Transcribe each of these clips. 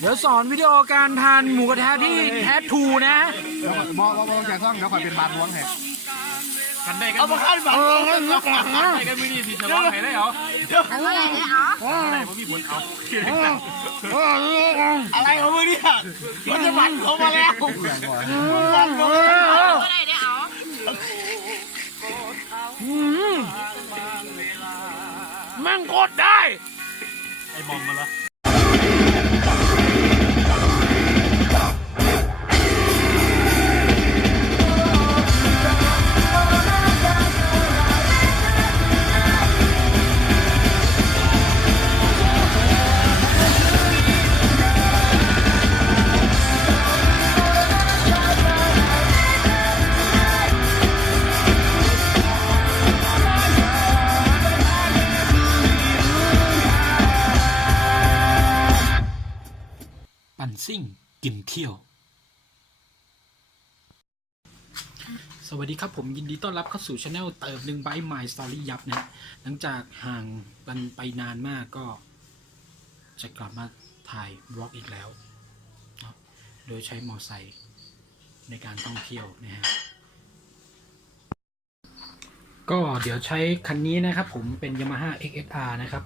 เดี๋ยวสอนวิดีโอการทานหมูกระทะที่แท้ทูนะ บอกแกซ่องเดี๋ยวคอยเป็นบาทล้วงแทน กันได้กัน เอามาขั้นบาทล้วงเลยนะ ได้กันไม่ดีสิจะร้องไหนได้เหรอ อะไรเนี่ยอ๋อ อะไรผมมีผลเอา อะไรของมึงเนี่ยมันจะบันเขามาแล้วบันเขา อะไรเนี่ยอ๋อ แม่งโคตรได้ ไอ้บอมมาละปั่นซิ่งกินเที่ยวสวัสดีครับผมยินดีต้อนรับเข้าสู่ช anel เติม1 by My Story ยับนะหลังจากห่างกันไปนานมากก็จะกลับมาถ่ายบล็อกอีกแล้วโดยใช้มอไซค์ในการท่องเที่ยวนะฮะก็เดี๋ยวใช้คันนี้นะครับผมเป็น Yamaha XSR นะครับ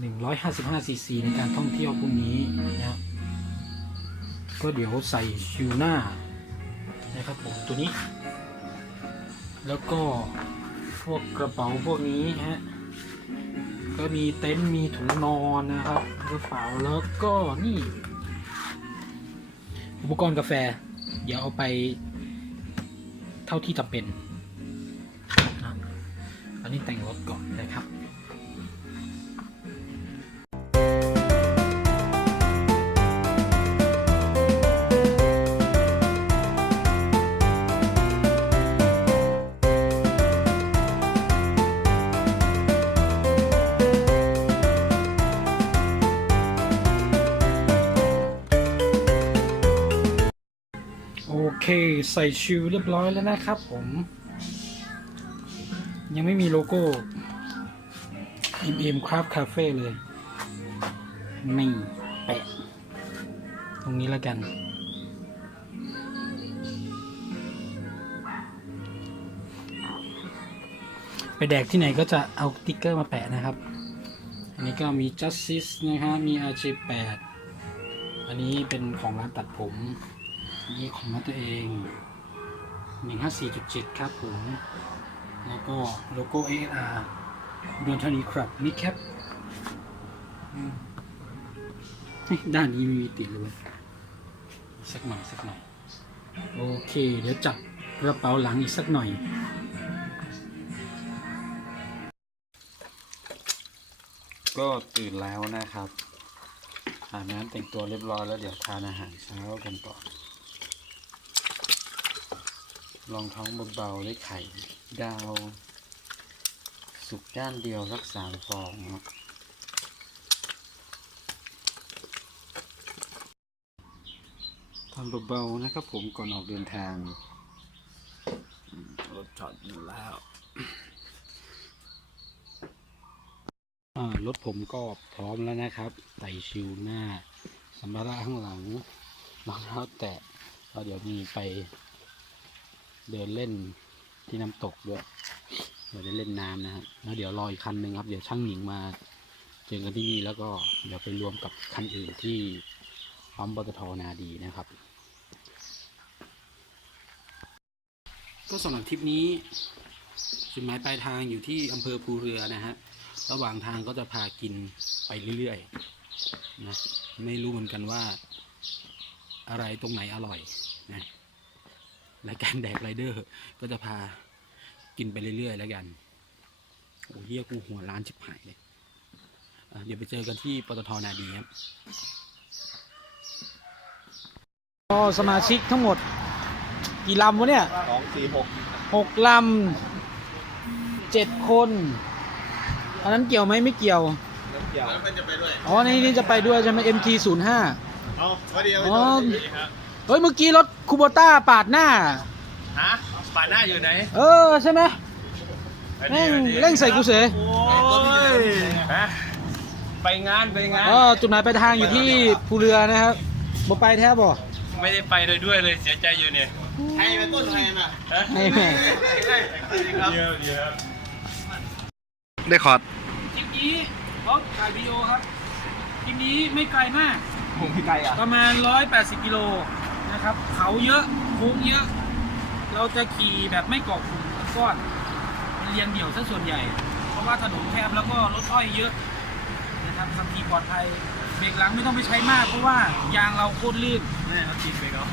155cc ในการท่องเที่ยวพวกนี้นะครับก็เดี๋ยวใส่ชิวหน้านะครับผมตัวนี้แล้วก็พวกกระเป๋าพวกนี้ฮะก็มีเต็นท์มีถุงนอนนะครับกระเป๋าแล้วก็นี่อุปกรณ์กาแฟเดี๋ยวเอาไปเท่าที่จำเป็นนะอันนี้แต่งรถก่อนนะครับโอเคใส่ชิวเรียบร้อยแล้วนะครับผมยังไม่มีโลโก้ MM Craft Cafe เลยไม่แปะตรงนี้แล้วกันไปแดกที่ไหนก็จะเอาติ๊กเกอร์มาแปะนะครับอันนี้ก็มี Justice นะฮะมี RJ8 อันนี้เป็นของร้านตัดผมนี่ของมาตัวเอง 154.7 ครับผมแล้วก็โลโก้ AR อุดรธานีครับนี่แคปด้านนี้มีติดเลยสักหน่อยโอเคเดี๋ยวจับกระเป๋าหลังอีกสักหน่อยก็ตื่นแล้วนะครับอาบน้ำแต่งตัวเรียบร้อยแล้วเดี๋ยวทานอาหารเช้ากันต่อลองท้องเบาๆด้วยไข่ดาวสุกด้านเดียวสัก3 ฟองนะทำเบาๆนะครับผมก่อนออกเดินทางรถจอดอยู่แล้วรถผมก็พร้อมแล้วนะครับไต่ชิวหน้าสัมภาระข้างหลังรองเท้าแตะแล้วเดี๋ยวมีไปเดินเล่นที่น้ำตกด้วยเดี๋ยวได้เล่นน้ำนะครับแล้วเดี๋ยวรออีกคันหนึ่งครับเดี๋ยวช่างหญิงมาเจอกันที่นี่แล้วก็เดี๋ยวไปรวมกับคันอื่นที่ปั๊มปตท.นาดีนะครับก็สำหรับทริปนี้จุดหมายปลายทางอยู่ที่อำเภอภูเรือนะฮะระหว่างทางก็จะพากินไปเรื่อยๆนะไม่รู้เหมือนกันว่าอะไรตรงไหนอร่อยนะรายการแดกไรเดอร์ก็จะพากินไปเรื่อยๆแล้วกันโอ้เฮียกูหัวร้านชิบหายเลยเดี๋ยวไปเจอกันที่ปตท.นาดีครับก็สมาชิกทั้งหมดกี่ลำวะเนี่ย6 ลำ 7 คนอันนั้นเกี่ยวไหมไม่เกี่ยวแล้วมันจะไปด้วยอ๋อนี่จะไปด้วยใช่ไหม MT05 เอาพอดีเอา อ๋อเฮ้ยเมื่อกี้รถคูโบต้าปาดหน้าฮะปาดหน้าอยู่ไหนใช่ไหมแม่งเร่งใส่กูเสย โอ้ยฮะ ไปงาน จุดหมายปลายทางอยู่ที่ภูเรือนะครับบ่ไปแทบบ่ ไม่ได้ไปเลยด้วยเลยเสียใจอยู่เนี่ย ให้ไปต้นไทยน่ะ ให้แม่ เดี๋ยว ได้คอร์ด คลิปนี้เขาถ่ายวิดีโอครับคลิปนี้ไม่ไกลมาก ผมพี่ไกลอ่ะ ประมาณ180กิโลนะครับเขาเยอะโค้งเยอะ เราจะขี่แบบไม่เกาะกลุ่มก้อนเรียงเดี่ยวซะส่วนใหญ่ เพราะว่าถนนแคบแล้วก็รถอ้อยเยอะนะครับขับขี่ปลอดภัยเบรกหลังไม่ต้องไปใช้มากเพราะว่ายางเราโคตรลื่น นี่เขาจีบไปเนาะ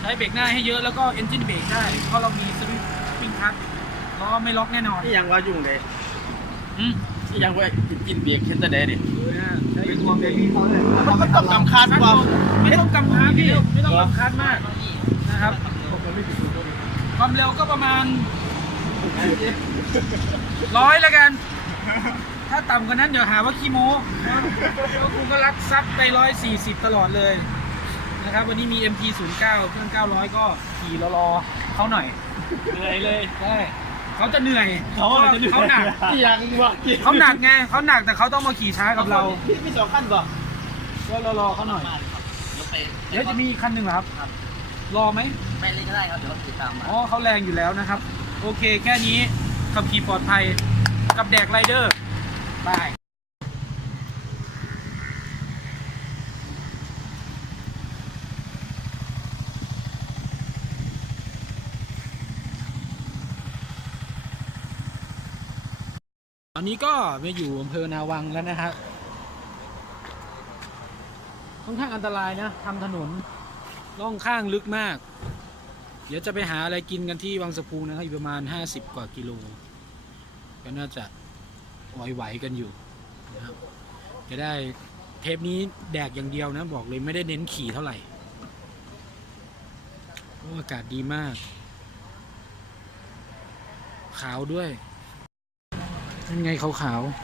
ใช้เบรกหน้าให้เยอะแล้วก็เอนจินเบรกได้เพราะเรามีสวิตช์ปิ้งคัทล้อไม่ล็อกแน่นอน นี่ยังว่ายุ่งเลย อืม นี่ยังว่ากินเบียร์เคนจะได้ดิ ใช้ความเร็ว มันก็ต้องกำคัดว่า ไม่ต้องกำคัดพี่ไม่ต้องกำคัดมากนะครับความเร็วก็ประมาณ100แล้วกัน ถ้าต่ำกว่านั้นเดี๋ยวหาว่าขี้โม้เพราะคุณก็รักซัดไป140ตลอดเลยนะครับวันนี้มี MP09 เครื่อง900ก็ขี่รอเขาหน่อยเหนื่อยเลยใช่เขาจะเหนื่อยเขาหนัก ยังว่า เขาหนักไงเขาหนักแต่เขาต้องมาขี่ช้ากับเรา พี่มี2ขั้นป่ะ ก็รอเขาหน่อยเดี๋ยวจะมีอีกคันหนึ่งเหรอครับรอไหม ไปเลยก็ได้ครับเดี๋ยวเราติดตามมา อ๋อเขาแรงอยู่แล้วนะครับโอเคแค่นี้ขับขี่ปลอดภัยกับแดกไรเดอร์บายตอนนี้ก็มาอยู่อำเภอนาวังแล้วนะฮะค่อนข้างอันตรายนะทำถนนล่องข้างลึกมาก เดี๋ยวจะไปหาอะไรกินกันที่วังสะพุงนะครับอยู่ประมาณ50กว่ากิโลก็น่าจะไหวๆกันอยู่นะครับจะได้เทปนี้แดกอย่างเดียวนะบอกเลยไม่ได้เน้นขี่เท่าไหร่โอ้อากาศดีมาก ขาวด้วยนั่นไงขาวๆ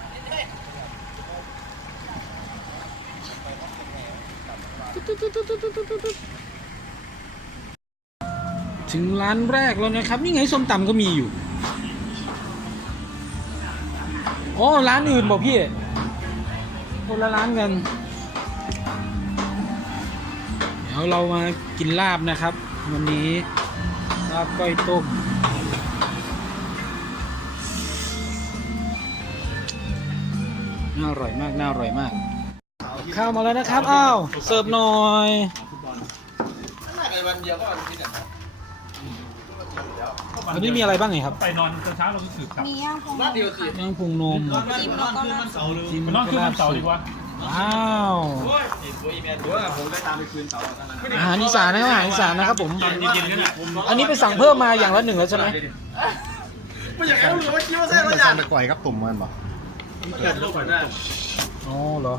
ถึงร้านแรกแล้วนะครับนี่ไงส้มตำก็มีอยู่อ๋อร้านอื่นบอกพี่คนละร้านกันเดี๋ยวเรามากินลาบนะครับวันนี้ลาบก้อยต้มน่าอร่อยมากน่าอร่อยมากข้าวมาแล้วนะครับอ้าวเสิร์ฟหน่อยวันนี้มีอะไรบ้างไงครับ ไปนอนเช้าเราสืบครับ มีย่างพง เดียวสิ ย่างพุงนม จิ้มแล้วก็ราด จิ้ม ไปนอนคืนวันเสาร์ดีกว่า ว้าว ผมได้ตามไปคืนเสาร์ อาหารอีสานนะครับอาหารอีสานนะครับผม ตอนเย็นๆนั่นแหละ อันนี้ไปสั่งเพิ่มมาอย่างละ1แล้วใช่ไหม ไม่อยากให้รู้ว่าคิดว่าใช่เราอยากไปก่อยครับตุ่มมันป่ะเกิดลูกก่อนได้ อ๋อเหรอ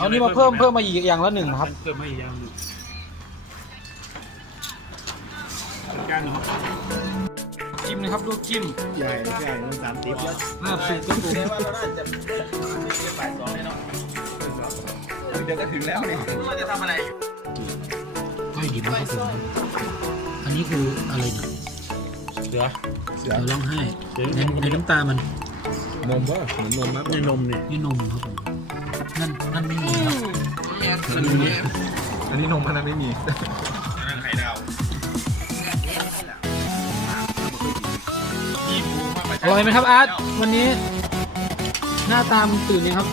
อันนี้มาเพิ่มมาอีกอย่างละ1นะครับ เพิ่มมาอีกอย่างหนึ่งการเนาะ จิ้มนะครับลวกจิ้ม ใหญ่มัน30แล้ว ลาบสุกครับผม ว่าเราน่าจะบ่าย2เลยเนาะเดี๋ยวก็ถึงแล้วนี่ว่าจะทำอะไร ก้อยดิบนะครับผมอันนี้คืออะไรนะ เสือ เดี๋ยวร้องไห้ในน้ำตามัน นมป่ะเหมือนนมมั้ยนี่นมนี่ นี่นมครับผมนั่นไม่มีครับ อันนี้นมอันนั้นไม่มี ไข่ดาว อร่อยไหมครับอาร์ตวันนี้หน้าตามันตื่นยังครับ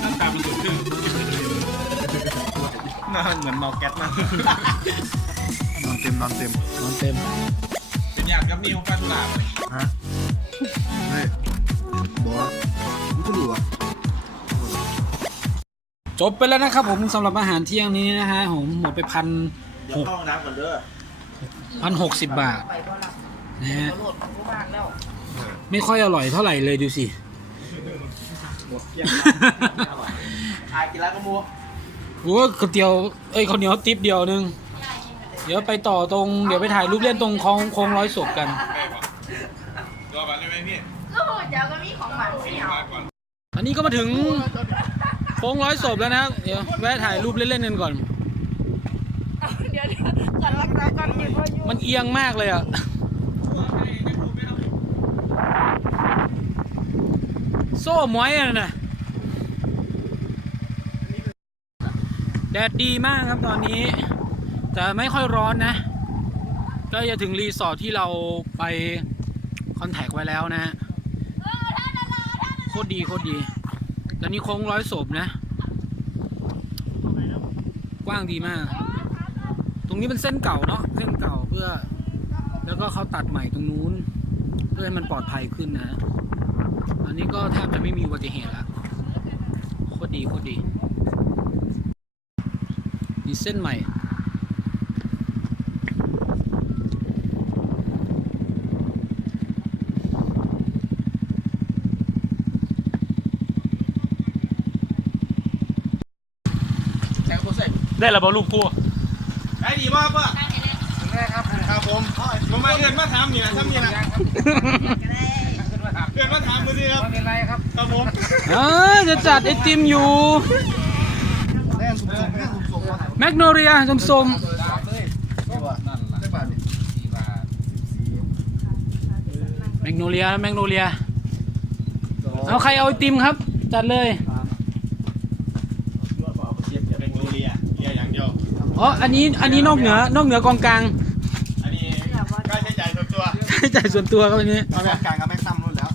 หน้าตามันสดชื่น น่าเหมือนเมาแก๊สมากนอนเต็ม นอนเต็ม เป็นยามกับนิวฟาตุลาฮะไม่บอกไม่รู้อ่ะ จบไปแล้วนะครับผมสำหรับอาหารเที่ยงนี้นะฮะผมหมดไปเดี๋ยวเข้าห้องน้ำก่อนเด้อ 1,060 บาท ไปบ่ละ นะฮะ โหลดของผู้บ้านแล้ว ไม่ค่อยอร่อยเท่าไหร่เลยดูสิ หมดเกลี้ยงอายกินแล้วก็มัว โอ้ก๋วยเตี๋ยวข้าวเหนียวติ๊บเดียวนึง เดี๋ยวไปต่อตรงเดี๋ยวไปถ่ายรูปเล่นตรงโค้งร้อยศพกัน รอก่อนได้ไหมพี่ ลูกเดี๋ยวก็มีของหวานเสี่ยว อันนี้ก็มาถึงโค้งร้อยศพแล้วนะเดี๋ยวแวะถ่ายรูปเล่นๆกันก่อน เดี๋ยวก่อนรักษาก่อนเก็บไว้อยู่ มันเอียงมากเลยอ่ะ โซ่ม้อยอ่ะนะ แดดดีมากครับตอนนี้แต่ไม่ค่อยร้อนนะก็จะถึงรีสอร์ทที่เราไปคอนแทคไว้แล้วนะฮะโคตรดีโคตรดีตอนนี้โค้งร้อยศพนะกว้างดีมากตรงนี้เป็นเส้นเก่าเนาะเส้นเก่าเพื่อแล้วก็เขาตัดใหม่ตรงนู้นเพื่อให้มันปลอดภัยขึ้นนะอันนี้ก็แทบจะไม่มีอุบัติเหตุแล้วโคตรดีโคตรดีนี่เส้นใหม่ได้ระเบิดลูกกู ได้ดีมากป่ะได้ครับครับผมมาเดือนมาถามนี่นะทำนี่นะเดือนมาถามมือดีครับเป็นไรครับครับผม จะจัดไอติมอยู่แมกโนเลียส้มแมกโนเลียเอาใครเอาไอติมครับจัดเลย เป็นโรงเรียอย่างเดียว อ๋ออันนี้นอกเหนือกองกลาง อันนี้ค่าใช้จ่ายส่วนตัว จ่ายส่วนตัวครับอันนี้ เอาแบบกลางกับแม็กซัมรุ่นแล้ว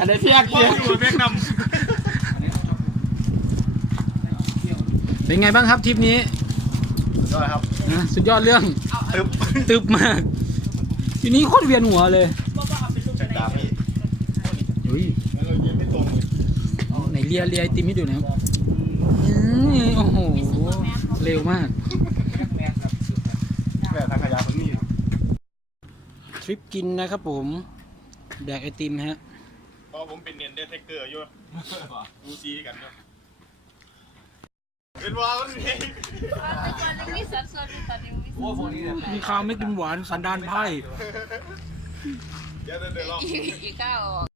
อันนี้พี่อัก พ่ออยู่เวียดนาม เป็นไงบ้างครับทริปนี้ ก็ครับ สุดยอดเรื่องตึบมากทีนี้โคตรเวียนหัวเลย จัดดาพี่ เฮ้ย เรายืนไม่ตรง ไหนเลียไอติมให้ดูหนะครับโอ้โหเร็วมาก แบบทางขยะตรงนี้ ทริปกินนะครับผมแดกไอติมฮะ พอผมเป็นเนียนเดทเทคเกอร์อยู่ดูซีกันเนาะเป็นวาวันนี้ มีสัดส่วนมีตอนนี้มีสัดส่วน มีข้าวไม่กินหวานสันดานไพ่ เดี๋ยวลอง อีกก้าวออก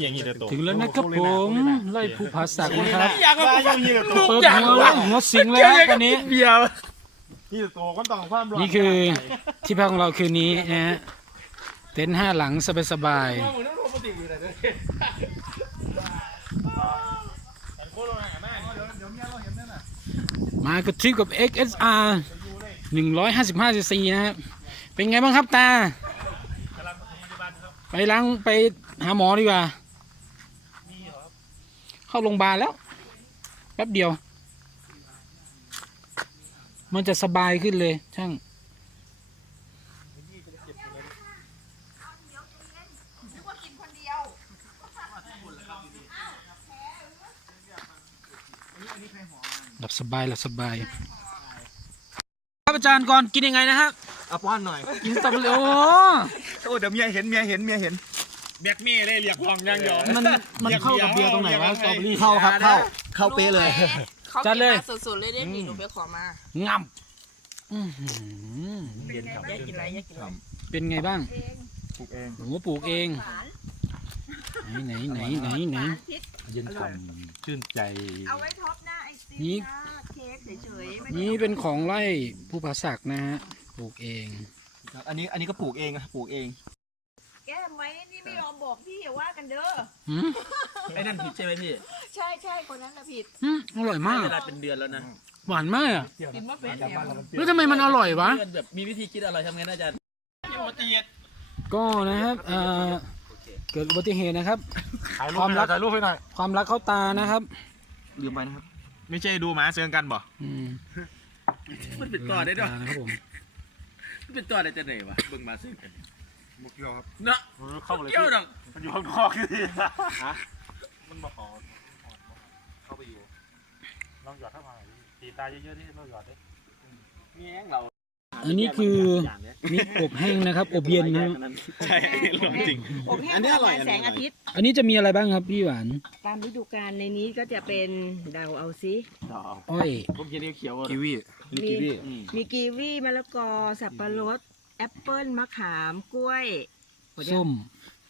อย่างนี้เดี๋ยวโต ถึงแล้วนะครับผมไล่ภูผาสักนะครับ อยากว่าอย่างนี้เดี๋ยวโต เปิดหัวแล้วหัวสิงเลยครับตอนนี้ เบียร์นี่เดี๋ยวโตก็ต้องความร้อน นี่คือที่พักของเราคืนนี้นะฮะเต็นท์5 หลังสบายๆมากับทริปกับ XSR 155cc นะครับเป็นไงบ้างครับตาไปหาหมอดีกว่าเข้าโรงพยาบาลแล้วแป๊บเดียวมันจะสบายขึ้นเลยช่างหลับสบายครับอาจารย์ก่อนกินยังไงนะครับ เอาป้อนหน่อย กินสตรอเบอรี่โอ้ โอ้เดี๋ยวเมียเห็น แบกเม่ได้เรียกพองยังเดียว มันเข้ากับเบียร์ตรงไหนวะสตรอเบอรี่ เข้าครับเข้าเป๊ะเลย เขา จัดเลย กินมาสุดๆเลยได้หนูไปขอมา งับอื้อหือ อยากกินอะไรอยากกินอะไร เป็นไงบ้าง ปลูกเอง ผมก็ปลูกเองไหน เย็นฉ่ำชื่นใจ เอาไว้ท็อปหน้าไอติม นี่ หน้าเค้กเฉยๆไม่ได้ นี่เป็นของไร่ภูผาสักนะฮะปลูกเอง อันนี้ก็ปลูกเองปลูกเอง แก้มไว้นี่ไม่ยอมบอกพี่อย่าว่ากันเด้อ หืม ไอ้นั่นผิดใช่ไหมพี่ ใช่คนนั้นละผิด อร่อยมาก เวลาเป็นเดือนแล้วนะ หวานมากอะ กินว่าเป็นเนี่ย แล้วทำไมมันอร่อยวะ เดือนแบบมีวิธีคิดอะไรทำไงนะอาจารย์ ก็นะครับเกิดอุบัติเหตุนะครับ ความรัก ถ่ายรูปให้หน่อย ความรักเข้าตานะครับ ลืมไปนะครับ ไม่ใช่ดูหมาเสืองกันบ่ มันเป็นต่อได้ด้วย นะครับผม มันเป็นต่อได้จะไหนวะเบิ่งมาซึ่งกัน มุกเดียวครับ เนาะ เข้าเลย เกี่ยวดัง มันอยู่ข้างนอกคือมันมาขอเข้าไปอยู่ลองหยอดเข้ามาตีตาเยอะๆที่เราหยอดได้ แง่งเรา อันนี้คือนี่อบแห้งนะครับ อบเย็นนะ ใช่ลองจริง อบแห้งประมาณแสงอาทิตย์ อันนี้จะมีอะไรบ้างครับพี่หวาน ตามฤดูกาลในนี้ก็จะเป็นเดาเอาซิ อ้อย ผมกินเขียว กีวี มีกีวีมะละกอสับปะรดแอปเปิ้ลมะขามกล้วย ส้ม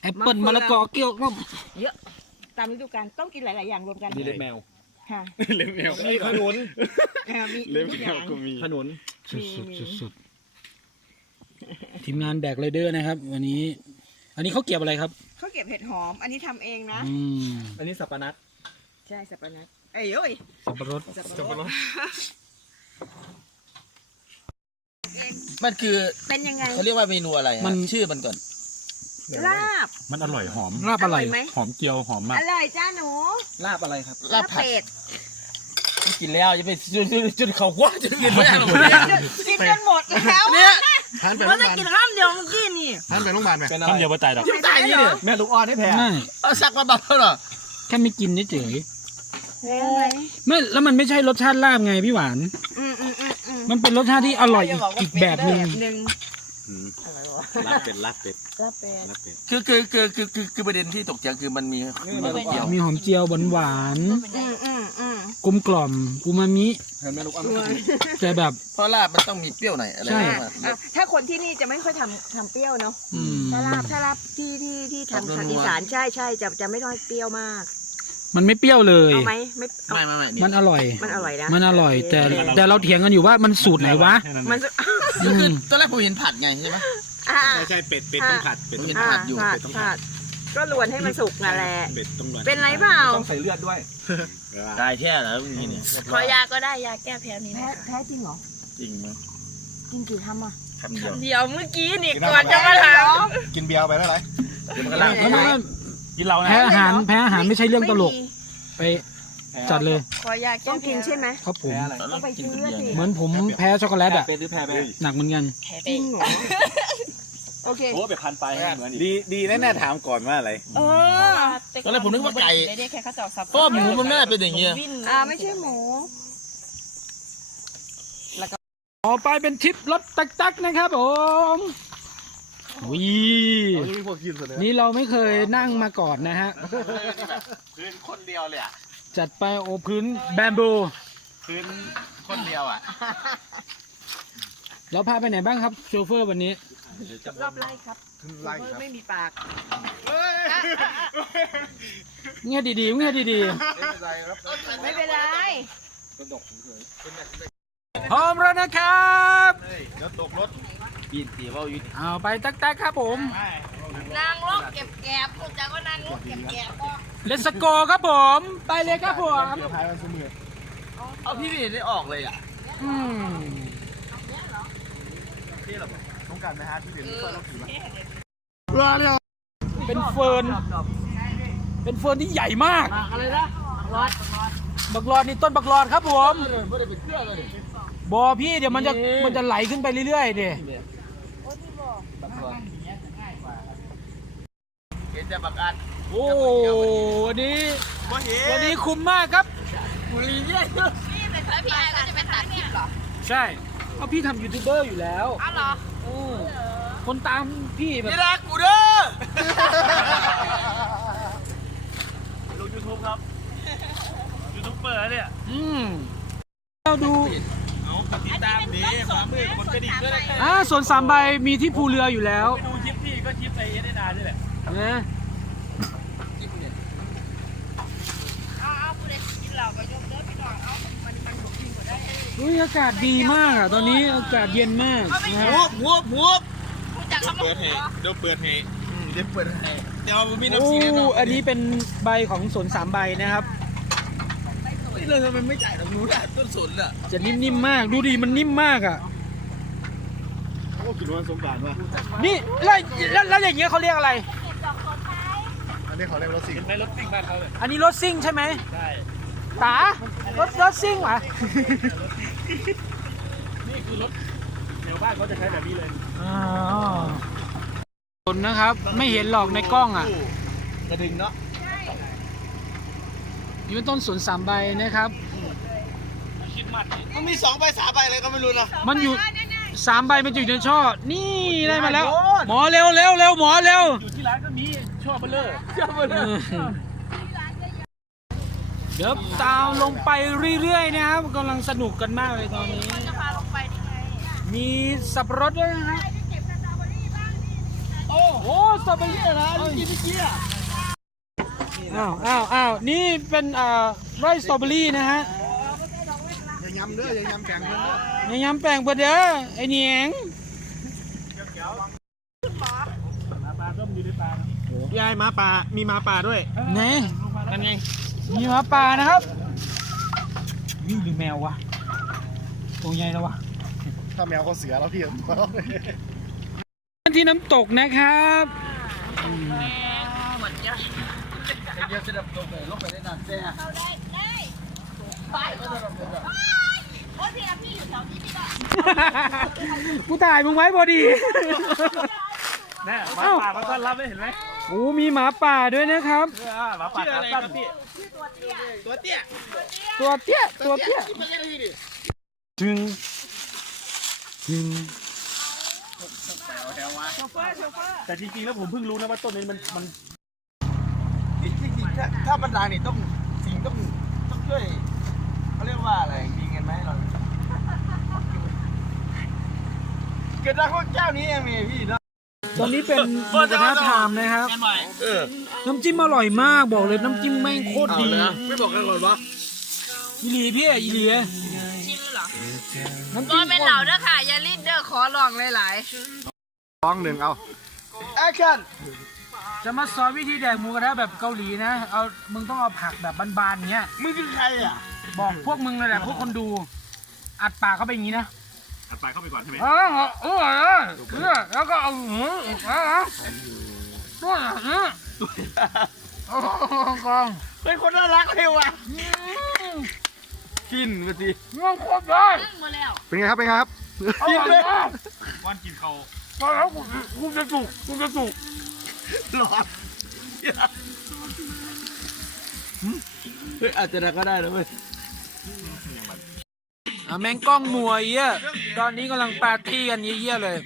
แอปเปิ้ลมะละกอเกี๊ยวก็ เยอะตามฤดูกาลต้องกินหลาย ๆ อย่างรวมกัน มีเล็บแมว ค่ะ เล็บแมว มีขนุน มี เล็บ ทุก แม อย่าว ง ก็มี ขนุน สุดทีมงานแบกไรเดอร์นะครับ วันนี้ อันนี้เขาเก็บอะไรครับ เขาเก็บเห็ดหอม อันนี้ทำเองนะ อืม อันนี้สับปะนัด ใช่สับปะรดเอ้ยโอ้ย สับปะรด สับปะรด มันคือ เป็นยังไง เขาเรียกว่าเมนูอะไรฮะ มัน ชื่อมันก่อน ลาบ มันอร่อยหอม ลาบอะไร ไหม หอมเจียวหอมมาก อร่อยจ้าหนู ลาบอะไรครับ ลาบเป็ด กินแล้วจะไปจนเขาคว้าจะกินไม่ได้หรอก กินจนหมดแล้ว เนี่ย ทานไป มั โร น งพยาบาล จะกินข้ามเดียวเมื่อกี้นี่ ทานไปโรงพยาบาลไหม เป็นอะไร คำเดียวไม่ตายหรอก ยังตายนี่เนี่ย แม่ลูกอ่อนให้แพ้ ไม่ เอาสักมาบังเหรอ แค่ไม่กินเฉย แพ้ไหม ๆไม่แล้วมันไม่ใช่รสชาติลาบไงพี่หวาน มันเป็นรสชาติที่อร่อยอีกแบบหนึ่ง อะไรวะ ลาบเป็ด ลาบเป็ด คือประเด็นที่ตกใจคือมันมีเกี่ยว มีหอมเจียวหวานๆกลมกล่อมอูมามิ เห็นแม่ลูกอ่อน แต่แบบ เพราะลาบมันต้องมีเปรี้ยวหน่อยอะไร ใช่ ประมาณ อ่ะถ้าคนที่นี่จะไม่ค่อยทำเปรี้ยวเนาะ อืม ถ้าลาบที่ทางอีสานใช่จะไม่ค่อยเปรี้ยวมาก มันไม่เปรี้ยวเลย เอาไหมไม่เอา ไม่ มันอร่อย มันอร่อยนะ มันอร่อย แต่เราเถียงกันอยู่ว่ามันสูตรไหนวะ มัน คือตอนแรกผมเห็นผัดไงใช่ไหม ใช่เป็ดต้องผัดเป็ด ผม ต้อง เห็นผัดอยู่ ผัดก็ลวนให้มันสุกนั่นแหละ เป็ดต้องรวน เป็นไรเปล่า ต้องใส่เลือดด้วย ตายแท้แล้วนี่เนี่ย ขอยาก็ได้ยาแก้แพ้นี้ แพ้จริงเหรอ จริงมั้ย กินกี่คำอ่ะ คำเดียว เดี๋ยวเมื่อกี้นี่ก่อนจะมาถาม กินเบียร์ไปแล้วไร เดี๋ยวมันก็ล่าง แล้วมันก็ กินเรานะ แพ้อาหารไม่ใช่เรื่องตลก ไปจัดเลย ขอยาแก้ ต้อง แพ้ กินใช่ไหม ครับผม ต้องไปซื้อสิ เหมือนผมแพ้ช็อกโกแลตอ่ะ เป็นหรือแพ้ไป หนักเหมือนกัน แพ้ จริงเหรอโอเค โอ้ไปพันไปเหมือน ดีแน่ๆถามก่อนว่าอะไร เออ ตอนแรกผมนึกว่าไก่ ได้แค่ข้าวเจ้าซับ เพราะหมูมันไม่น่าเป็นอย่างเงี้ย ไม่ใช่หมู ต่อไปเป็นทริปรถตักๆนะครับผมวิ พวกกินสุดเลย นี่เราไม่เคยนั่งมาก่อนนะฮะ พื้นคนเดียวเลยอ่ะ จัดไปโอพื้นแบมบู พื้นคนเดียวอ่ะ เราพาไปไหนบ้างครับโชเฟอร์วันนี้ รอบไล่ครับ ไล่ครับ ไม่มีปาก เงี้ยดีๆเงี้ยดี ไม่เป็นไร ๆพร้อมแล้วนะครับ เดี๋ยวตกรถ ปีนตีว่าอยู่ เอาไปตักๆครับผม นางลกเก็บแกบคุณจาก็นางลกเก็บแกบก็ เลสโกครับผม ไปเลยครับผม เดี๋ยวพายมันเสมอ เอาพี่ไม่เห็นได้ออกเลยอ่ะ อืม ต้องการนะฮะที่เดี๋ยวนี้ก็ต้องขี่มา เป็นเฟิร์นเป็นเฟิร์นที่ใหญ่มากอะไรนะบักรอดนี่ต้นบักรอดครับผมบอพี่เดี๋ยวมันจะไหลขึ้นไปเรื่อยๆดิ เห็นแต่บักอัด โอ้วันนี้คุ้มมากครับ พี่เป็นพระพี่ไอก็จะเป็นตัดคลิปเหรอ ใช่เพราะพี่ทำยูทูบเบอร์อยู่แล้ว อ้าวเหรอ คนตามพี่แบบ นี่รักกูเด้อ ลงยูทูบครับยูทูบเบอร์เนี่ย เราดู ติดตามดีความมือคนกระดิ่งด้วยนะ สวนสามใบมีที่ภูเรืออยู่แล้ว ไปดูคลิปพี่ก็คลิปในเอเดนานี่แหละ นะ เอาผู้ใดกินเหล้าก็ยกเด้อพี่น้องเอามันบกยิ่งกว่าได้ อุ้ยอากาศดีมากอ่ะตอนนี้อากาศเย็นมากนะฮะ หวบ ผู้จักเขาบอก เปิดให้เดี๋ยวเปิดให้ เดี๋ยวเปิดให้เดี๋ยวมี โอ้ น้ำสีแน่นอน อันนี้เป็นใบของสวนสามใบนะครับ นี่เลยทำไมไม่จ่ายดอกนู้นอ่ะต้นสนอ่ะ จะนิ่มๆมากดูดิมันนิ่มมากอ่ะ โอ้กินวันสงกรานต์ว่ะ นี่แล้วอย่างเงี้ยเขาเรียกอะไร อันนี้เขาเรียกรถสิง เป็นไหมรถซิ่งบ้านเขาเลย อันนี้รถซิ่งใช่ไหม ใช่ ตารถซิ่งเหรอ นี่คือรถแถวบ้านเขาจะใช้แบบนี้เลย อ๋อคนนะครับไม่เห็นหรอกในกล้องอ่ะ กระดิ่งเนาะ นี่เป็นต้นสวนสามใบนะครับ คิดมัดนี่ มันมี2 ใบ 3 ใบอะไรก็ไม่รู้นะ มันอยู่สามใบมันอยู่ในช่อ นี่ได้มาแล้ว หมอเร็วหมอเร็ว อยู่ที่ร้านก็มีชอบเบลเลอร์ เดี๋ยวตามลงไปเรื่อยๆนะครับกำลังสนุกกันมากเลยตอนนี้ จะพาลงไปนี่ไง มีสับปะรดด้วยนะฮะโอ้โหสตรอเบอรี่นะกินเมื่อกี้อ่ะอ้าวนี่เป็นไร่สตรอเบอรี่นะฮะ อย่าย้ำเด้ออย่าย้ำแข็งเด้อ ในยำแปลงเพื่อเด้อไอ้เหนียง ปลาส้มอยู่ในปลา พี่ไอ้มาป่ามีมาป่าด้วย ไหน นั่นไง มีหมาป่านะครับวิ่งหรือแมววะตัวใหญ่แล้ววะ ถ้าแมวก็เสือแล้วพี่ ที่น้ำตกนะครับ หมดยัง เดี๋ยวจะดับตกเลยลงไปได้นานแจ้ เข้าได้ไปโอ้พี่พี่อยู่แถวนี้พี่ก็ กูถ่ายมึงไว้พอดี แน่หมาป่ามาต้อนรับได้เห็นไหม โอ้มีหมาป่าด้วยนะครับ หมาป่าอะไรครับพี่ ตัวเตี้ยถึง แต่จริงๆแล้วผมเพิ่งรู้นะว่าต้นนี้มัน จริงๆถ้าบรรดานี่ต้องสิ่งต้องช่วยเขาเรียกว่าอะไรมีเงินไหมเราเกิดจากพวกเจ้านี้เองมีพี่เนาะ ตอนนี้เป็นหมูกระทะไทม์นะครับน้ำจิ้มอร่อยมากบอกเลยน้ำจิ้มแม่งโคตรดี ไม่บอกกันก่อนวะ อีหลีพี่อีหลี ชิมเหรอ น้ำ ก็ จิ้ม เป็นเหล่าเด้อค่ะอย่าลิ้นเด้อขอลองหลาย ร้องหนึ่งเอา แอคชั่น จะมาสอนวิธีแดกหมูกระทะแบบเกาหลีนะเอามึงต้องเอาผักแบบบานๆเงี้ย มึงคือใครอ่ะ บอกพวกมึงเลยแหละพวกคนดูอัดปากเข้าไปอย่างนี้นะ อัดปลายเข้าไปก่อนใช่ไหม แล้วก็เอาตัวกอง เป็นคนน่ารักเลยว่ะกินมาสิ ง่วงโคตรเลย ๆนึ่งมาแล้ว เป็นไงครับเป็นไงครับ กินเลย วันกินเขา ตอนแล้วกูจะจุก หลอดเฮ้ยอาจจะได้ก็ได้นะเว้ย แมงกล้องมัวเยี่ยตอนนี้กำลังปาร์ตี้กันเยี่ยเลย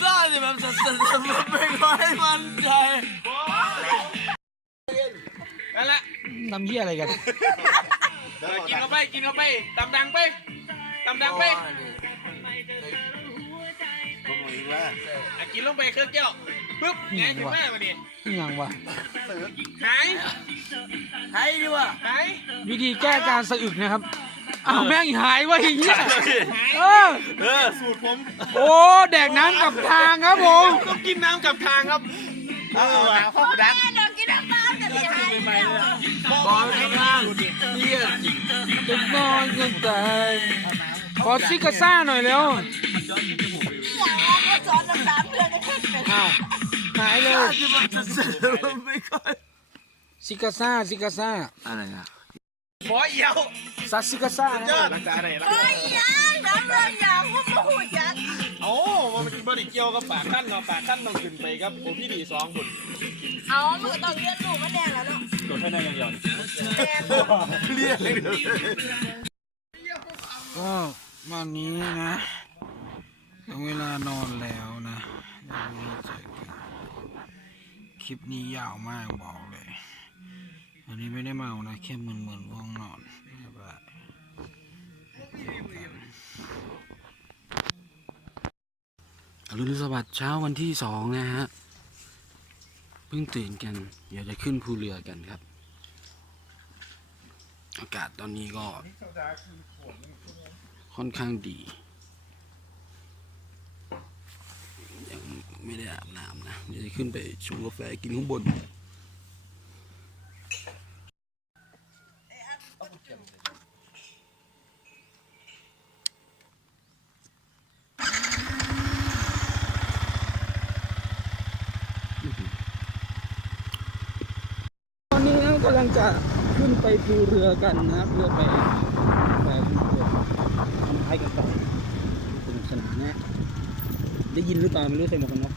ซ่าสิแบบสัสๆไม่ค่อยมั่นใจนั่นแหละ ทำเยี่ยอะไรกัน กินเข้าไปตำดังไปกินลงไปเครื่องเจ้าปึ๊บไงถึงแม่มาดิ นี่ยังวะ หายดีว่ะหาย วิธีแก้การสะอึกนะครับอ้าวแม่งหายวะอย่างเงี้ยสูตรผม โอ้แดกน้ำกับทางครับผม ต้องกินน้ำกับทางครับน้ำข้าวดัง เดี๋ยวกินน้ำตาลจะเสียหาย บอลข้างล่างเยี่ยจริง จะนอนกันตายขอซิกาซ่าหน่อยเร็ว อย่างเราก็สอนน้ำตาลเพื่อนจะขึ้นเป็น อ้าวหายเลย ไม่ค่อย ซิกาซ่าอะไรนะบอเอี่ยว ซัสซิกาซ่านะ รักษาอะไรรัก เฮ้ยยังน้ำเลยอย่างว่าโมโหจัง โอ้มันบริเกี่ยวกับปากขั้นเนาะปากขั้นต้องขึ้นไปครับโอ้พี่ดี2คน เอามันก็ต้องเลี้ยงลูกมันแดงแล้วเนาะ ตัวแค่นั้นอย่างเดียว แดง เรียกเลย ก็วันนี้นะถึงเวลานอนแล้วนะคลิปนี้ยาวมากบอกเลยอันนี้ไม่ได้เมานะแค่มึนๆง่วงนอนอรุณสวัสดิ์เช้าวันที่2นะฮะเพิ่งตื่นกันเดี๋ยวจะขึ้นภูเรือกันครับอากาศตอนนี้ก็ค่อนข้างดียังไม่ได้อาบน้ำนะเดี๋ยวจะขึ้นไปชงกาแฟกินข้างบนตอนนี้นะกำลังจะขึ้นไปภูเรือกันนะเพื่อไปเรือทำให้กันต่อสนุกสนานนะได้ยินหรือเปล่าไม่รู้ใส่หมวกกันน็อก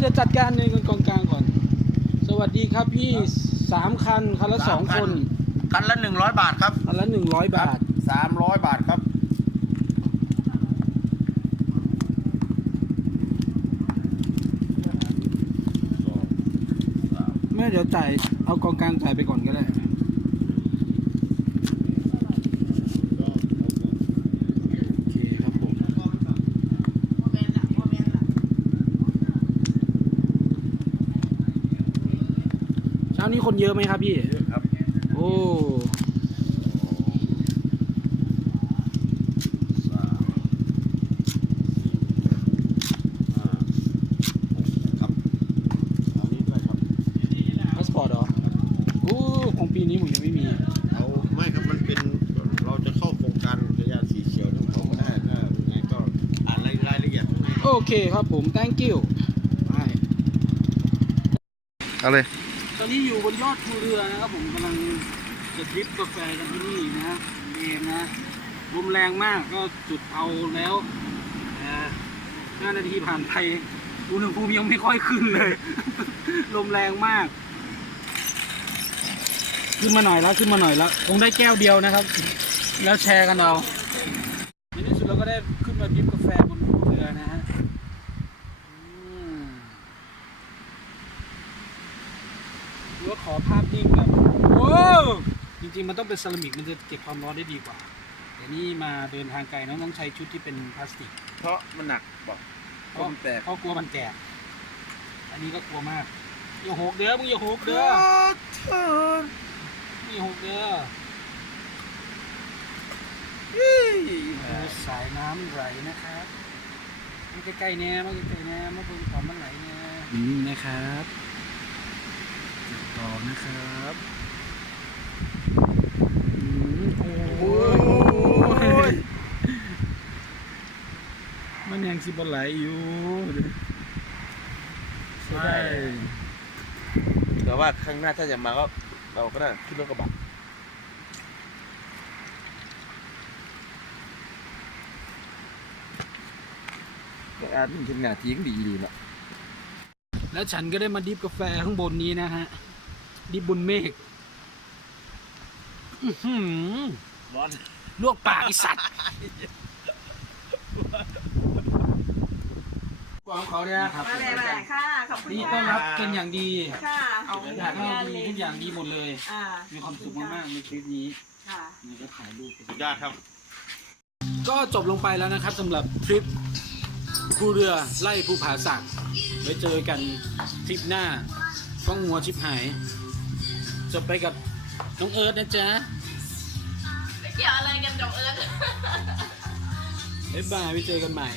เดี๋ยวจัดการในกองกลางก่อนสวัสดีครับพี่3 คันละ2 คน คันละ100 บาทครับ คันละ100 บาท 300 บาทครับ ไม่เดี๋ยวจ่ายเอากองกลางจ่ายไปก่อนก็ได้โอเคครับผมเช้านี้คนเยอะไหมครับพี่ ครับ ครับเอานี้ด้วยครับ พาสปอร์ตเหรอโอ้ของปีนี้ผมยังไม่มี เอาไม่ครับมันเป็นเราจะเข้าโครงการอุทยานสีเขียวทั้งเขาก็ได้ถ้ายังไงก็อ่านรายละเอียดข้างใน โอเคครับผม thank you ไป เอาเลย ตอนนี้อยู่บนยอดภูเรือนะครับผมกำลังจะดริปกาแฟกันที่นี่นะเองนะลมแรงมากก็จุดเอาแล้ว5 นาทีผ่านไปอุณหภูมิยังไม่ค่อยขึ้นเลย ลมแรงมาก ขึ้นมาหน่อยแล้วคงได้แก้วเดียวนะครับ แล้วแชร์กันเอาในที่สุดเราก็ได้ขึ้นมาดริปกาแฟบนภูเรือนะฮะหรือว่าขอภาพนิ่งแบบโอ้จริงๆมันต้องเป็นเซรามิกมันจะเก็บความร้อนได้ดีกว่าแต่นี่มาเดินทางไกลต้องใช้ชุดที่เป็นพลาสติก เพราะมันหนักบอก เพราะกลัวมันแตกอันนี้ก็กลัวมากอย่าหกเด้อมึงอย่าหกเด้อนี่หกเด้อดูสายน้ำไหลนะครับมันใกล้ๆเนี่ยมันใกล้ๆเนี่ยมาเบิ่งก่อนมันไหลเนี่ยนี่นะครับต่อนะครับโอ้ยมันยังสิบไหลอยู่ใช่ แต่ว่าข้างหน้าถ้าจะมาก็เราก็ได้ขึ้นรถกระบะก็อาจจะเป็นงานที่ยังดีเนาะ แล้วฉันก็ได้มาดิฟกาแฟข้างบนนี้นะฮะดิบบนเมฆร้อน ลวกปากไอสัตว์กวางเขาเนี่ยครับ มาเลยค่ะขอบคุณ ดี ค่ะ ต้อนรับเป็นอย่างดี ค่ะ อยากให้ดีทุกอย่างดีหมดเลย อ่า มีความสุขมากๆในคลิปนี้ ค่ะ นี่ก็ถ่ายรูป สุดยอดครับ ก็จบลงไปแล้วนะครับสำหรับทริปภูเรือไล่ภูผาสักไว้เจอกันทริปหน้าฟ้องหัวชิบหายจบไปกับน้องเอิร์ธนะจ๊ะ ไม่เกี่ยวอะไรกันกับเอิร์ธ บ๊ายบายไว้เจอกันใหม่